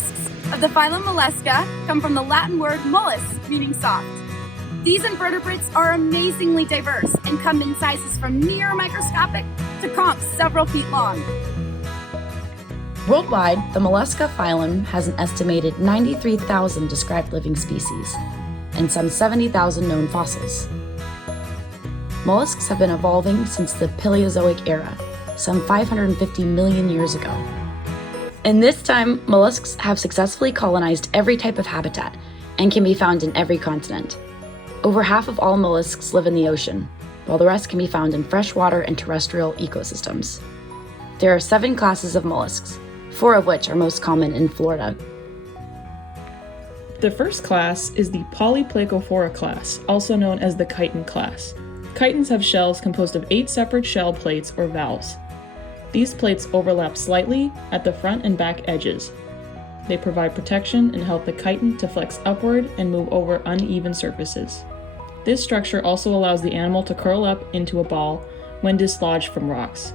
mollusks of the phylum Mollusca come from the Latin word mollus, meaning soft. These invertebrates are amazingly diverse and come in sizes from near microscopic to conchs several feet long. Worldwide, the Mollusca phylum has an estimated 93,000 described living species and some 70,000 known fossils. Mollusks have been evolving since the Paleozoic era, some 550 million years ago. In this time, mollusks have successfully colonized every type of habitat and can be found in every continent. Over half of all mollusks live in the ocean, while the rest can be found in freshwater and terrestrial ecosystems. There are 7 classes of mollusks, 4 of which are most common in Florida. The first class is the Polyplacophora class, also known as the chitin class. Chitins have shells composed of 8 separate shell plates or valves. These plates overlap slightly at the front and back edges. They provide protection and help the chitin to flex upward and move over uneven surfaces. This structure also allows the animal to curl up into a ball when dislodged from rocks.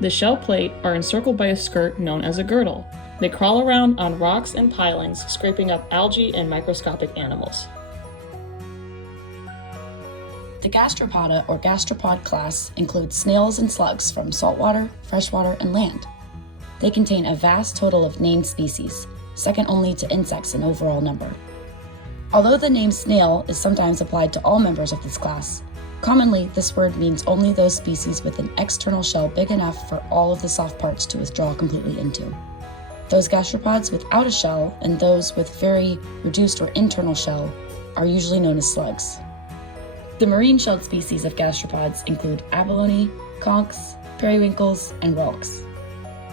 The shell plate are encircled by a skirt known as a girdle. They crawl around on rocks and pilings, scraping up algae and microscopic animals. The Gastropoda or Gastropod class includes snails and slugs from saltwater, freshwater, and land. They contain a vast total of named species, second only to insects in overall number. Although the name snail is sometimes applied to all members of this class, commonly this word means only those species with an external shell big enough for all of the soft parts to withdraw completely into. Those gastropods without a shell and those with very reduced or internal shell are usually known as slugs. The marine-shelled species of gastropods include abalone, conchs, periwinkles, and whelks.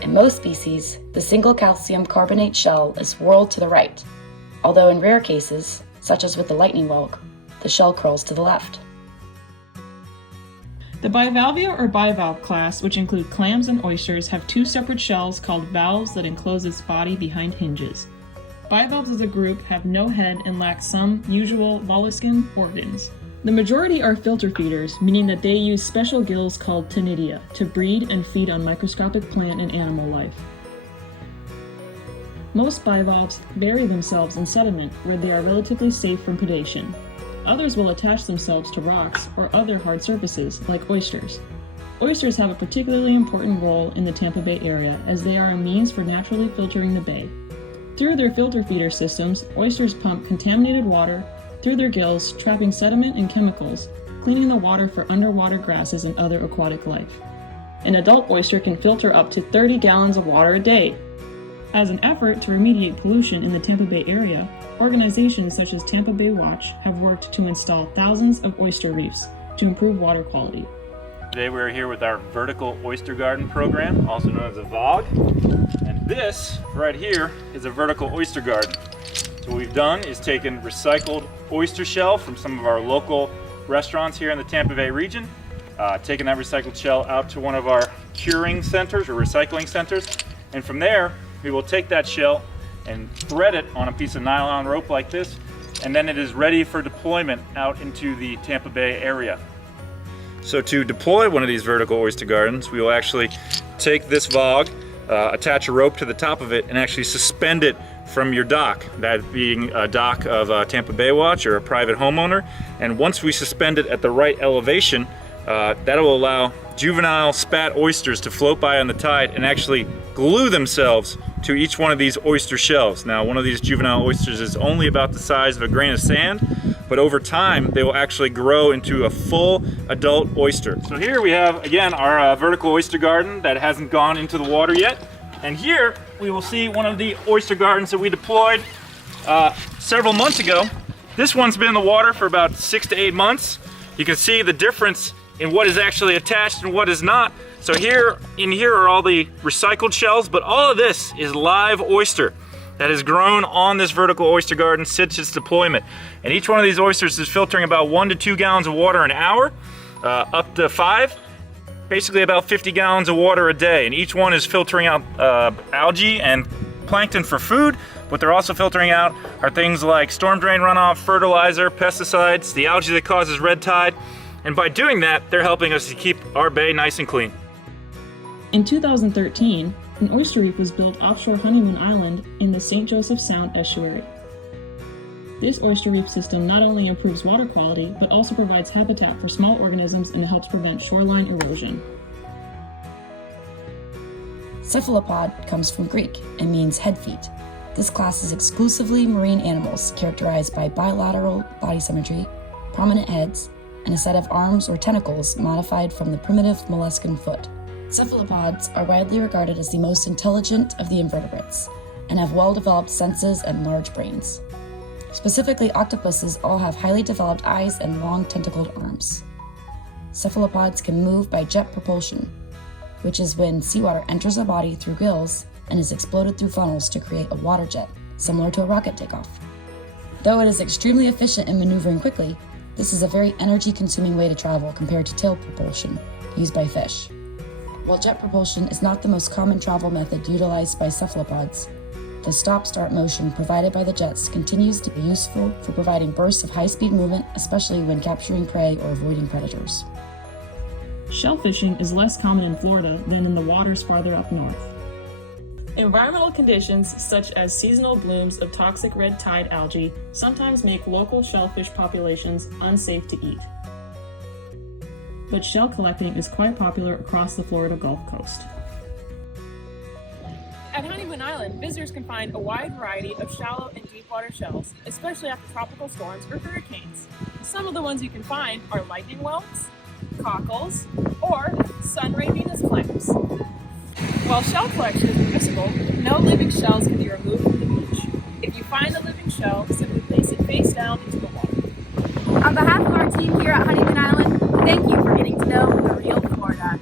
In most species, the single calcium carbonate shell is whorled to the right, although in rare cases, such as with the lightning whelk, the shell curls to the left. The Bivalve or bivalve class, which include clams and oysters, have 2 separate shells called valves that enclose its body behind hinges. Bivalves as a group have no head and lack some usual molluscan organs. The majority are filter feeders, meaning that they use special gills called ctenidia to breed and feed on microscopic plant and animal life. Most bivalves bury themselves in sediment where they are relatively safe from predation. Others will attach themselves to rocks or other hard surfaces, like oysters. Oysters have a particularly important role in the Tampa Bay area as they are a means for naturally filtering the bay. Through their filter feeder systems, oysters pump contaminated water through their gills, trapping sediment and chemicals, cleaning the water for underwater grasses and other aquatic life. An adult oyster can filter up to 30 gallons of water a day. As an effort to remediate pollution in the Tampa Bay area, organizations such as Tampa Bay Watch have worked to install thousands of oyster reefs to improve water quality. Today we're here with our vertical oyster garden program, also known as a VOG. And this right here is a vertical oyster garden. So what we've done is taken recycled oyster shell from some of our local restaurants here in the Tampa Bay region, taken that recycled shell out to one of our curing centers or recycling centers, and from there we will take that shell and thread it on a piece of nylon rope like this, and then it is ready for deployment out into the Tampa Bay area. So to deploy one of these vertical oyster gardens, we will actually take this VOG, attach a rope to the top of it, and actually suspend it from your dock, that being a dock of Tampa Bay Watch or a private homeowner. And once we suspend it at the right elevation, that will allow juvenile spat oysters to float by on the tide and actually glue themselves to each one of these oyster shells. Now, one of these juvenile oysters is only about the size of a grain of sand, but over time they will actually grow into a full adult oyster. So here we have, again, our vertical oyster garden that hasn't gone into the water yet. And here we will see one of the oyster gardens that we deployed several months ago. This one's been in the water for about 6 to 8 months. You can see the difference in what is actually attached and what is not. So here are all the recycled shells, but all of this is live oyster that has grown on this vertical oyster garden since its deployment. And each one of these oysters is filtering about 1 to 2 gallons of water an hour, up to 5. Basically about 50 gallons of water a day, and each one is filtering out algae and plankton for food. What they're also filtering out are things like storm drain runoff, fertilizer, pesticides, the algae that causes red tide, and by doing that, they're helping us to keep our bay nice and clean. In 2013, An oyster reef was built offshore Honeymoon Island in the St. Joseph Sound estuary. This oyster reef system not only improves water quality, but also provides habitat for small organisms and helps prevent shoreline erosion. Cephalopod comes from Greek and means head feet. This class is exclusively marine animals characterized by bilateral body symmetry, prominent heads, and a set of arms or tentacles modified from the primitive molluscan foot. Cephalopods are widely regarded as the most intelligent of the invertebrates and have well-developed senses and large brains. Specifically, octopuses all have highly developed eyes and long tentacled arms. Cephalopods can move by jet propulsion, which is when seawater enters a body through gills and is exploded through funnels to create a water jet, similar to a rocket takeoff. Though it is extremely efficient in maneuvering quickly, this is a very energy-consuming way to travel compared to tail propulsion, used by fish. While jet propulsion is not the most common travel method utilized by cephalopods, the stop-start motion provided by the jets continues to be useful for providing bursts of high-speed movement, especially when capturing prey or avoiding predators. Shellfishing is less common in Florida than in the waters farther up north. Environmental conditions such as seasonal blooms of toxic red tide algae sometimes make local shellfish populations unsafe to eat. But shell collecting is quite popular across the Florida Gulf Coast. At Honeymoon Island, visitors can find a wide variety of shallow and deep water shells, especially after tropical storms or hurricanes. Some of the ones you can find are lightning whelks, cockles, or sunray Venus clams. While shell collection is permissible, no living shells can be removed from the beach. If you find a living shell, simply place it face down into the water. On behalf of our team here at Honeymoon Island, thank you for getting to know the real Florida.